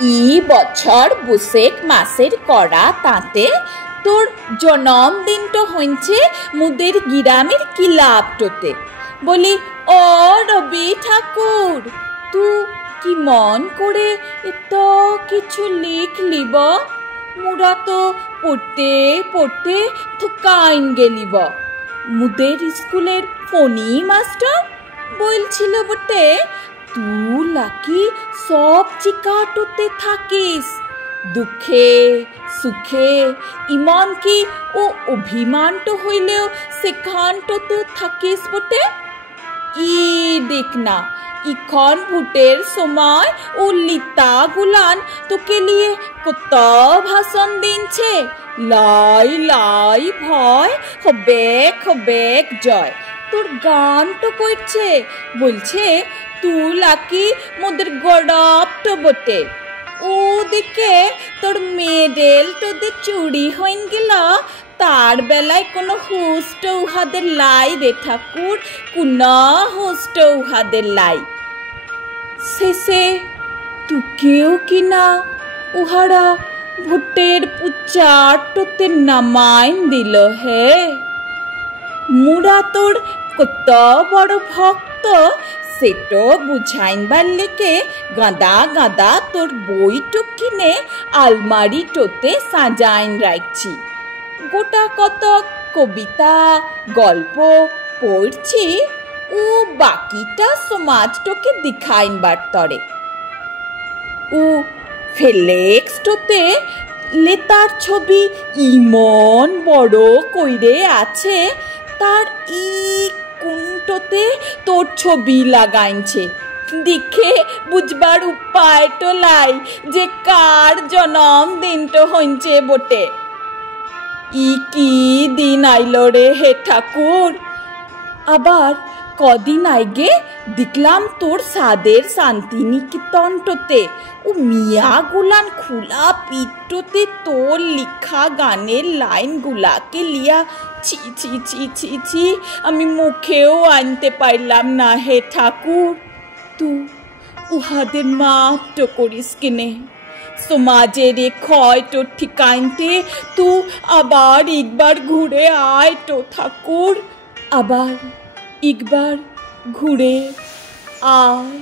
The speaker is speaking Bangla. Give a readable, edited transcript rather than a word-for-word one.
ই বছর বুসেক মাসের করা তাতে তোর জন্মদিনটা হইছে মুদের গিরামের কিলাপটোতে। বলি, ও রবি ঠাকুর, তু কি মন করে এত কিছু লিখলিব? মুরা তো পড়তে পড়তে থকাইন গেলিব। মুদের স্কুলের ফণি মাস্টার বলছিল বটে, তু লাকি সব চিকাটোতে থাকিস, দুঃখে সুখে, ইমান কি ও অভিমানটো হইলেও সেখানটোতে থাকিস বটে। ই দেখ না, ইখন ভোটের সময় ও লিতা গুলান তোকে লিয়ে কত ভাষণ দিনছে, লাই লাই ভয়, হবেক হবেক জয়। তোর গান তো করছে, বলছে তু লাকি মোদের গড়াপ তো বটে। ওদিকে তোর মেডেল তোদের চুরি হইন গেল, তার বেলায় কোনো হুষ্ট উহাদের লাই রে ঠাকুর, কোনা হুষ্ট উহাদের লাই। শেষে তুকেও কিনা উহারা ভোটের পুচারটোতে নামাইন দিল হে। মুরা তোর কত বড় ভক্ত সেটো বুঝাইনবার লেকে গাঁদা গাঁদা তোর বইটো কিনে আলমারিটোতে সাজাইন রাখছি। গোটা কত কবিতা গল্প পড়ছি, ও বাকিটা সমাজটোকে দেখাইনবার তরে। ও ফ্লেক্সটোতে লেতার ছবি ইমন বড় কইরে আছে, তার ই কোনটোতে তোর ছবি লাগাইছে। দেখে বুঝবার উপায়টো লাই যে কার জন্মদিনটো হইছে বটে। ই কি দিন আইল রে হে ঠাকুর। আবার কদিন আগে দেখলাম তোর সাদের শান্তিনিকেতনটোতে ও মিয়া গুলান খোলা পিঠটোতে তোর লিখা গানের লাইন গুলাকে লিয়া ছি ছি ছি ছি ছি, আমি মুখেও আনতে পারলাম না হে ঠাকুর। তু উহাদের মাপ তো করিস কিনে, সমাজের এ ক্ষয় তোর ঠিকাইনতে তু আবার একবার ঘুরে আয় তো ঠাকুর, আবার একবার ঘুরে আয়।